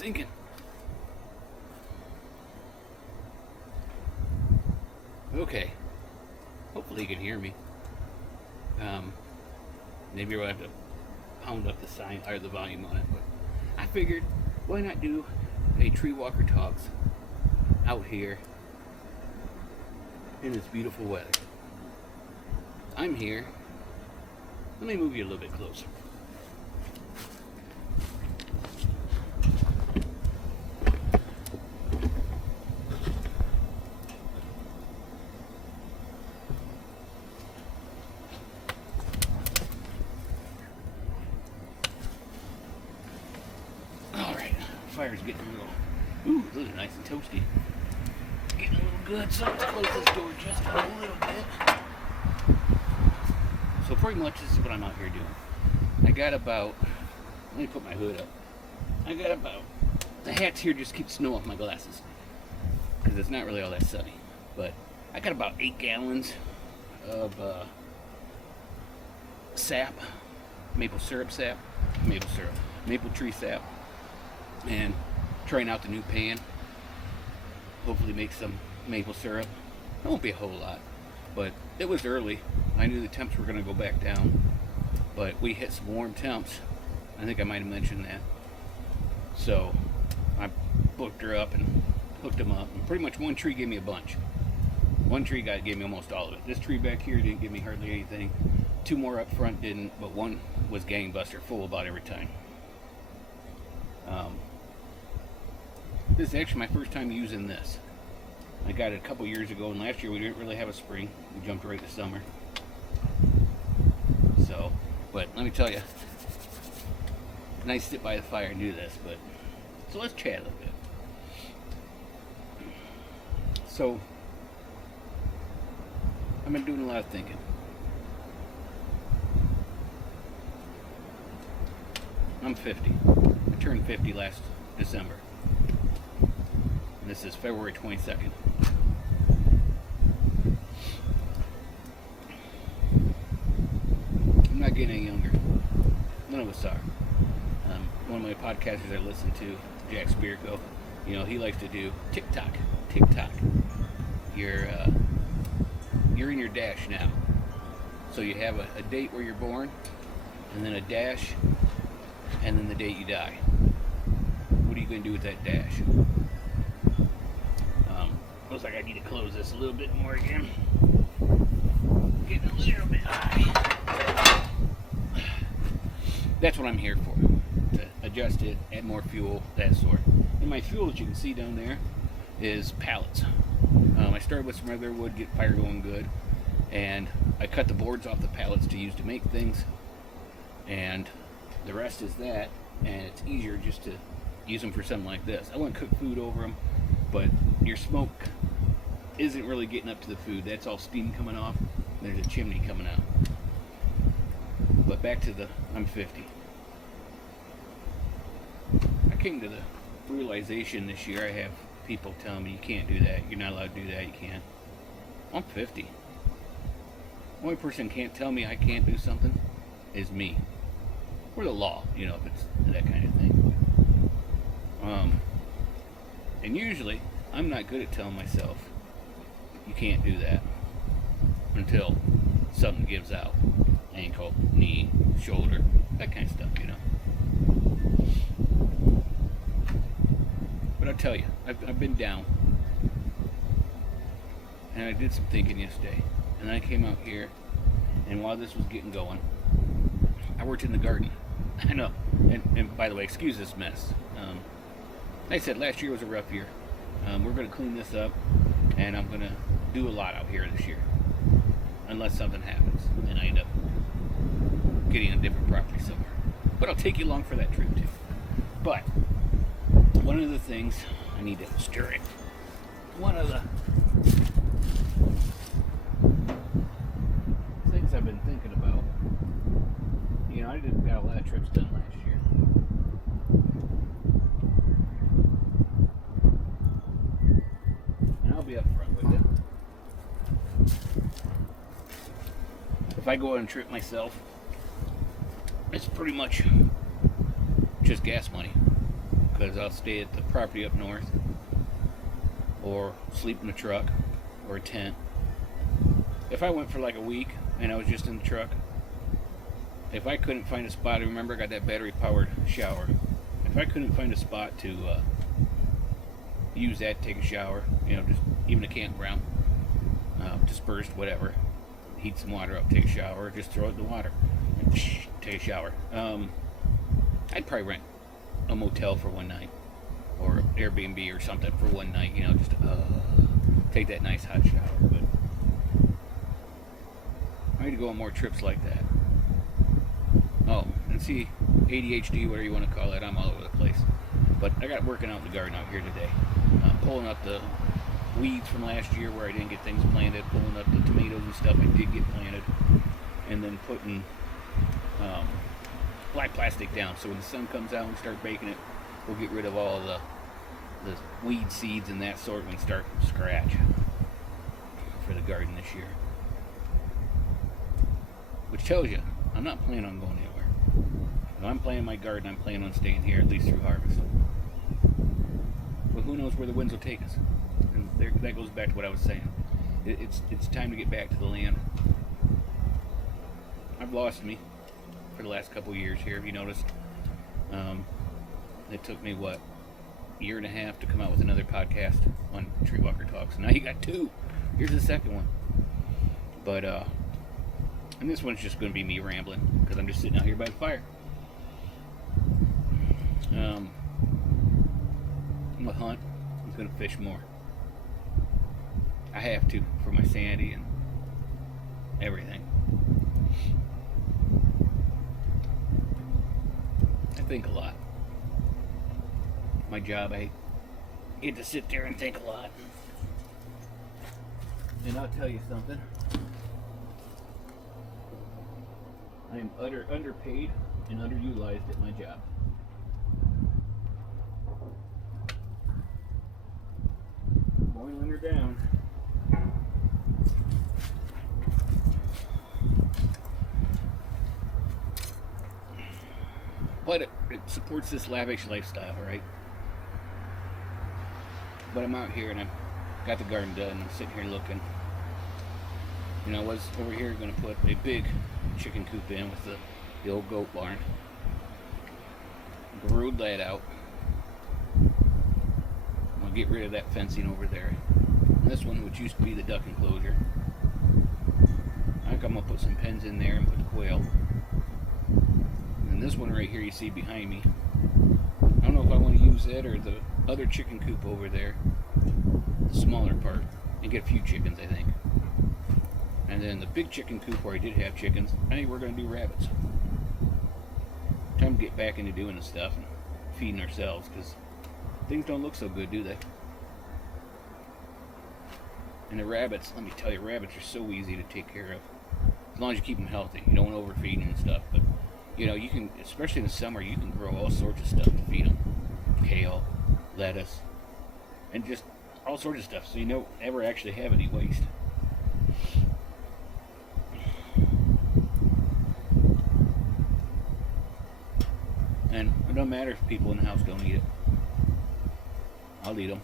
thinking. Okay. Hopefully you can hear me. Maybe we'll have to pound up the sign or the volume on it, but I figured why not do a TreeWalker Talks out here in this beautiful weather. I'm here. Let me move you a little bit closer. Fire's getting a little, those are nice and toasty. Getting a little good, so let's close this door just a little bit. So pretty much this is what I'm out here doing. I got about, let me put my hood up. I got about, the hats here just keep snow off my glasses because it's not really all that sunny. But I got about 8 gallons of sap, maple tree sap. And trying out the new pan. Hopefully make some maple syrup. It won't be a whole lot, but it was early. I knew the temps were going to go back down, but we hit some warm temps. I think I might have mentioned that. So I booked her up and hooked them up. And pretty much one tree gave me a bunch. One tree guy gave me almost all of it. This tree back here didn't give me hardly anything. 2 more up front didn't, but one was gangbuster, full about every time. This is actually my first time using this. I got it a couple years ago, and last year we didn't really have a spring. We jumped right to summer. So, but let me tell you, nice to sit by the fire and do this. But so let's chat a little bit. So, I've been doing a lot of thinking. I'm 50. I turned 50 last December. And this is February 22nd. I'm not getting any younger. None of us are. One of my podcasters I listen to, Jack Spirko, he likes to do TikTok. You're in your dash now. So you have a date where you're born, and then a dash, and then the date you die. What are you going to do with that dash? Looks like I need to close this a little bit more again. Getting a little bit high. That's what I'm here for. To adjust it, add more fuel, that sort. And my fuel, as you can see down there, is pallets. I started with some regular wood, get fire going good. And I cut the boards off the pallets to use to make things. And the rest is that, and it's easier just to use them for something like this. I want to cook food over them, but your smoke isn't really getting up to the food. That's all steam coming off. There's a chimney coming out. But back to I'm 50. I came to the realization this year, I have people telling me you can't do that, you're not allowed to do that, you can't. I'm 50. The only person who can't tell me I can't do something is me. Or the law, if it's that kind of thing. And usually, I'm not good at telling myself, you can't do that, until something gives out. Ankle, knee, shoulder, that kind of stuff, But I'll tell you, I've been down. And I did some thinking yesterday. And then I came out here, and while this was getting going, I worked in the garden. I know. And by the way, excuse this mess. Like I said, last year was a rough year. We're going to clean this up, and I'm going to do a lot out here this year. Unless something happens, and I end up getting a different property somewhere. But I'll take you along for that trip, too. But, one of the things, I need to stir it. One of the things I've been thinking about, I got a lot of trips done last year. And I'll be up front with you. If I go on a trip myself, it's pretty much just gas money. because I'll stay at the property up north or sleep in a truck or a tent. If I went for like a week and I was just in the truck, if I couldn't find a spot, remember I got that battery powered shower. If I couldn't find a spot to use that to take a shower, just even a campground, dispersed, whatever, heat some water up, take a shower, just throw it in the water, and take a shower. I'd probably rent a motel for one night, or Airbnb or something for one night, just take that nice hot shower. But I need to go on more trips like that. Oh, and see, ADHD, whatever you want to call it, I'm all over the place. But I got working out in the garden out here today. Pulling up the weeds from last year where I didn't get things planted, pulling up the tomatoes and stuff I did get planted, and then putting black plastic down so when the sun comes out and we start baking it, we'll get rid of all the weed seeds and that sort and start from scratch for the garden this year. Which tells you, I'm not planning on going anywhere. If I'm planting my garden, I'm planning on staying here at least through harvest. But who knows where the winds will take us? And that goes back to what I was saying. It's time to get back to the land. I've lost me for the last couple years here. Have you noticed? It took me a year and a half to come out with another podcast on TreeWalker Talks. Now you got two. Here's the second one. But and this one's just going to be me rambling because I'm just sitting out here by the fire. I'm gonna hunt. I'm gonna fish more. I have to for my sanity and everything. I think a lot. My job, I get to sit there and think a lot. And I'll tell you something. I am underpaid and underutilized at my job. Boiling her down. But it supports this lavish lifestyle, right? But I'm out here and I've got the garden done. I'm sitting here looking. I was over here going to put a big chicken coop in with the old goat barn. Ruled that out. I'm going to get rid of that fencing over there. And this one, which used to be the duck enclosure, I think I'm going to put some pens in there and put the quail. And this one right here you see behind me, I don't know if I want to use it or the other chicken coop over there, the smaller part, and get a few chickens, I think. And then the big chicken coop where I did have chickens, I think we're going to do rabbits. Time to get back into doing this stuff and feeding ourselves, because things don't look so good, do they? And the rabbits, let me tell you, rabbits are so easy to take care of. As long as you keep them healthy. You don't overfeed them and stuff. But, you can, especially in the summer, you can grow all sorts of stuff to feed them. Kale, lettuce, and just all sorts of stuff. So you don't ever actually have any waste. And it don't matter if people in the house don't eat it. I'll eat them.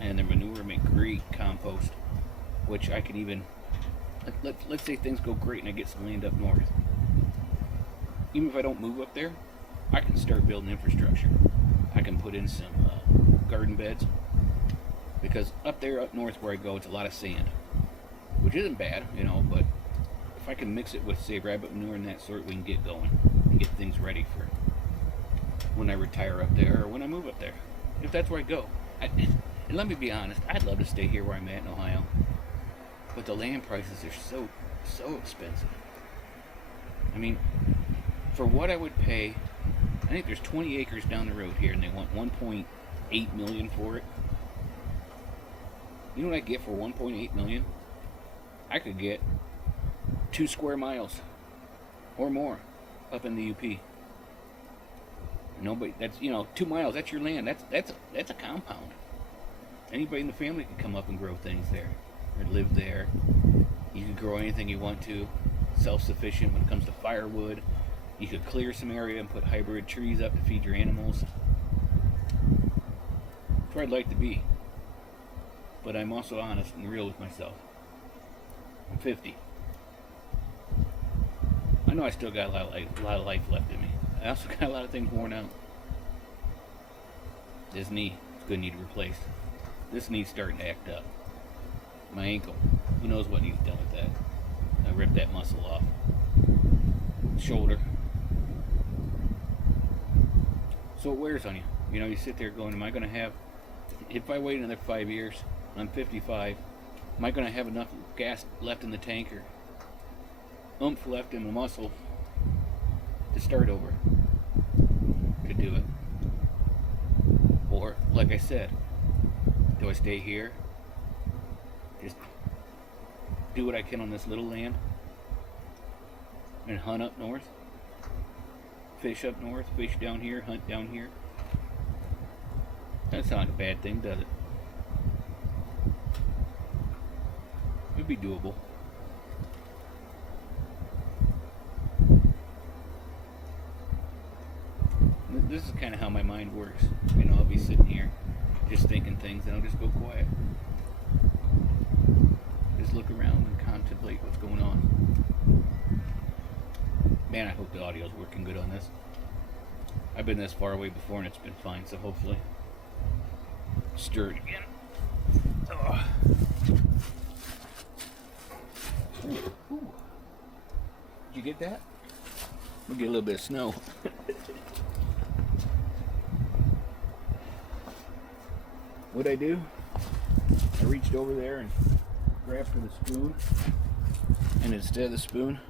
And their manure make great compost, which I can even, let's say things go great and I get some land up north. Even if I don't move up there, I can start building infrastructure. I can put in some garden beds, because up north where I go, it's a lot of sand, which isn't bad, but if I can mix it with, say, rabbit manure and that sort, we can get going and get things ready for when I retire up there or when I move up there, if that's where I go. And let me be honest, I'd love to stay here where I'm at in Ohio, but the land prices are so expensive. I mean, for what I would pay, I think there's 20 acres down the road here and they want $1.8 million for it. You know what I get for $1.8 million? I could get 2 square miles or more up in the UP. Nobody, that's 2 miles, that's your land. That's a compound. Anybody in the family can come up and grow things there or live there. You can grow anything you want to. Self-sufficient when it comes to firewood. You could clear some area and put hybrid trees up to feed your animals. where I'd like to be. But I'm also honest and real with myself. I'm 50. I know I still got a lot of life left in me. I also got a lot of things worn out. This knee is going to need replaced. This knee's starting to act up. My ankle, who knows what needs done with that. I ripped that muscle off. Shoulder. So it wears on you. You know, you sit there going, am I going to have, if I wait another 5 years, I'm 55, am I going to have enough gas left in the tank or oomph left in the muscle to start over, to do it? Or, like I said, do I stay here, just do what I can on this little land, and hunt up north, fish up north, fish down here, hunt down here? Doesn't sound like a bad thing, does it? It'd be doable. This is kind of how my mind works. You know, I'll be sitting here just thinking things and I'll just go quiet. Just look around and contemplate what's going on. Man, I hope the audio's working good on this. I've been this far away before and it's been fine, so hopefully stir it again. Oh. Ooh. Did you get that? We'll get a little bit of snow. What'd I do? I reached over there and grabbed for the spoon, and instead of the spoon,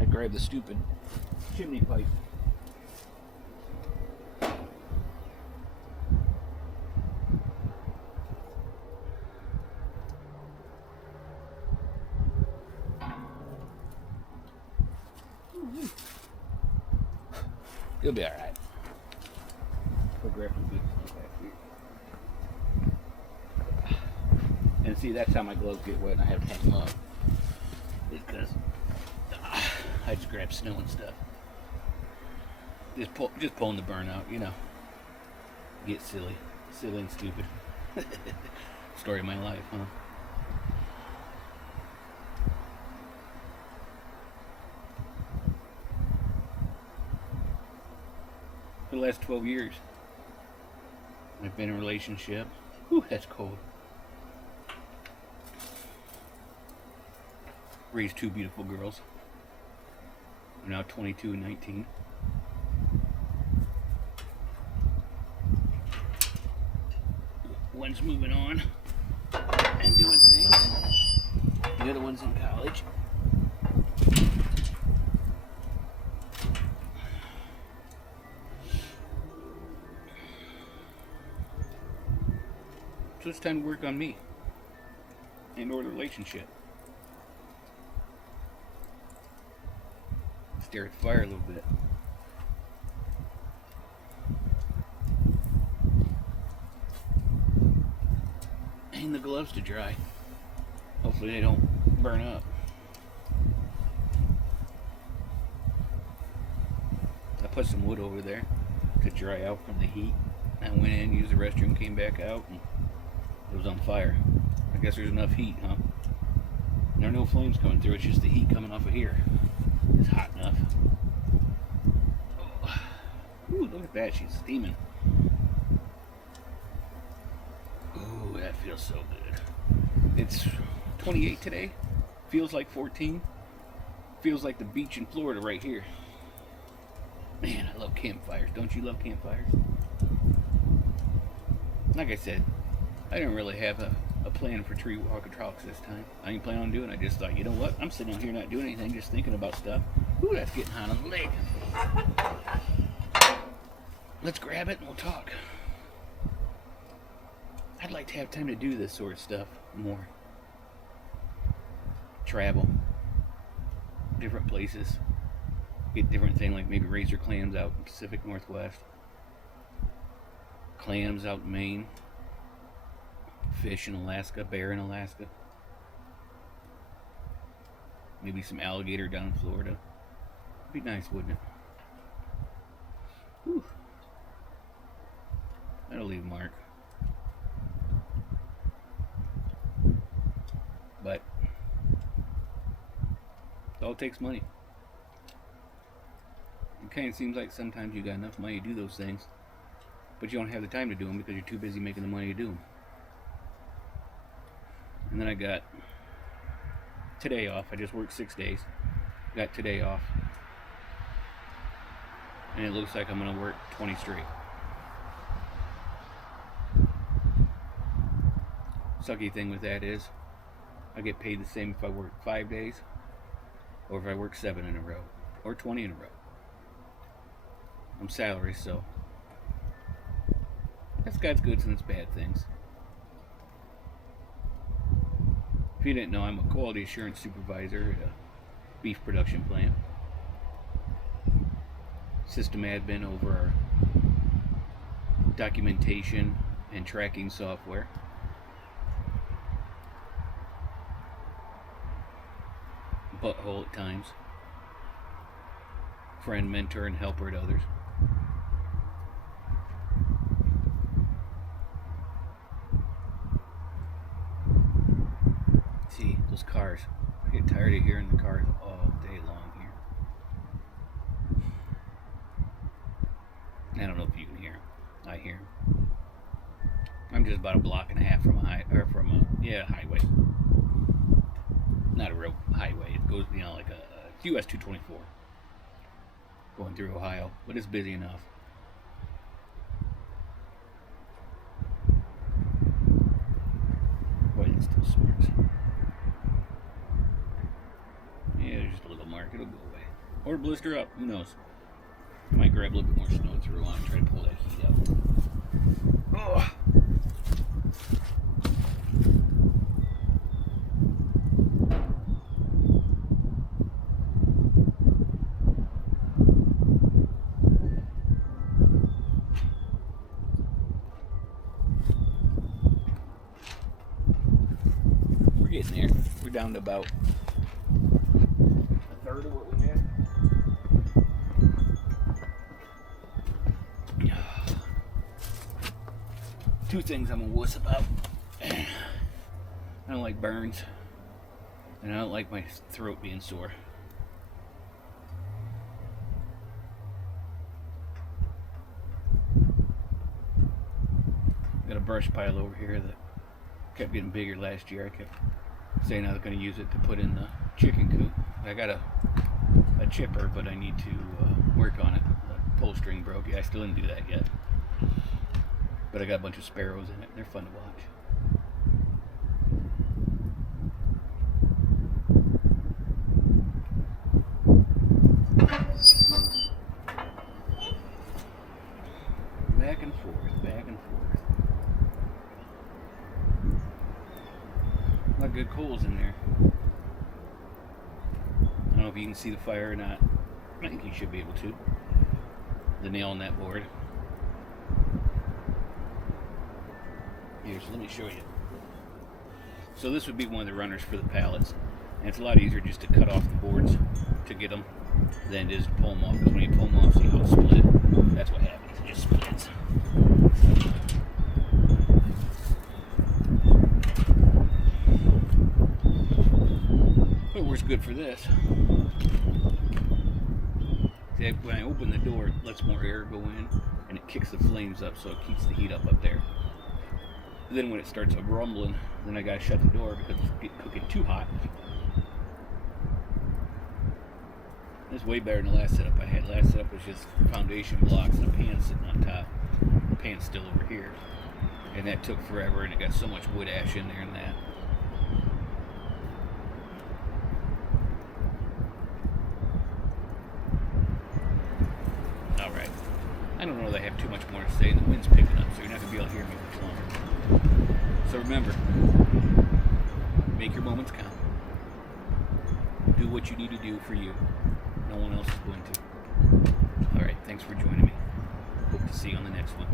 I grabbed the stupid chimney pipe. You'll be alright. Go grab some good stuff back here. And see, that's how my gloves get wet and I have to hang them up. Because I just grab snow and stuff. Just pulling the burnout, you know. Get silly. Silly and stupid. Story of my life, huh? For the last 12 years, I've been in a relationship. Whew, that's cold. Raised two beautiful girls. They're now 22 and 19. One's moving on and doing things. The other one's in college. So it's time to work on me and or the relationship. Stare at the fire a little bit. Hang the gloves to dry. Hopefully they don't burn up. I put some wood over there to dry out from the heat. I went in, used the restroom, came back out, and it was on fire. I guess there's enough heat, huh? There are no flames coming through, it's just the heat coming off of here. It's hot enough. Oh. Ooh, look at that, she's steaming. Ooh, that feels so good. It's 28 today. Feels like 14. Feels like the beach in Florida right here. Man, I love campfires. Don't you love campfires? Like I said, I didn't really have a plan for TreeWalker Talks this time. I ain't planning on doing it. I just thought, you know what? I'm sitting out here not doing anything, just thinking about stuff. Ooh, that's getting hot on the leg. Let's grab it and we'll talk. I'd like to have time to do this sort of stuff more. Travel. Different places. Get different things, like maybe razor clams out in Pacific Northwest. Clams out in Maine. Fish in Alaska, bear in Alaska. Maybe some alligator down in Florida. It'd be nice, wouldn't it? Whew. That'll leave a mark. But it all takes money. It kind of seems like sometimes you got enough money to do those things, but you don't have the time to do them because you're too busy making the money to do them. And then I got today off. I just worked 6 days. Got today off. And it looks like I'm going to work 20 straight. Sucky thing with that is I get paid the same if I work 5 days or if I work 7 in a row or 20 in a row. I'm salary, so that's God's goods and it's bad things. If you didn't know, I'm a quality assurance supervisor at a beef production plant. System admin over our documentation and tracking software. Butthole at times. Friend, mentor, and helper at others. See, those cars. I get tired of hearing the cars all day long here. I don't know if you can hear them. I hear them. I'm just about a block and a half from a highway. Not a real highway. It goes beyond like a US 224 going through Ohio, but it's busy enough. Boy, it still smarts. Yeah, there's just a little mark. It'll go away. Or blister up. Who knows? I might grab a little bit more snow through on and try to pull that heat up. Oh. We're getting there. We're down to about a third of what we had. Two things I'm a wuss about. I don't like burns, and I don't like my throat being sore. Got a brush pile over here that kept getting bigger last year. I kept saying I was going to use it to put in the chicken coop. I got a chipper, but I need to work on it. The pull string broke. Yeah, I still didn't do that yet. But I got a bunch of sparrows in it. They're fun to watch. Back and forth, back and forth. A lot of good coals in there. I don't know if you can see the fire or not. I think you should be able to. The nail on that board. Here, so let me show you. So this would be one of the runners for the pallets. And it's a lot easier just to cut off the boards to get them than it is to pull them off. Because when you pull them off, see how it's split? That's what happens. It just splits. But it works good for this. See, when I open the door, it lets more air go in and it kicks the flames up, so it keeps the heat up there. Then when it starts rumbling, then I gotta shut the door because it's cooking too hot. It's way better than the last setup I had. Last setup was just foundation blocks and a pan sitting on top. The pan's still over here. And that took forever, and it got so much wood ash in there and that. Alright. I don't know that I have too much more to say. The wind's picking up, so you're not going to be able to hear me much longer. So remember, make your moments count. Do what you need to do for you. No one else is going to. Alright, thanks for joining me. Hope to see you on the next one.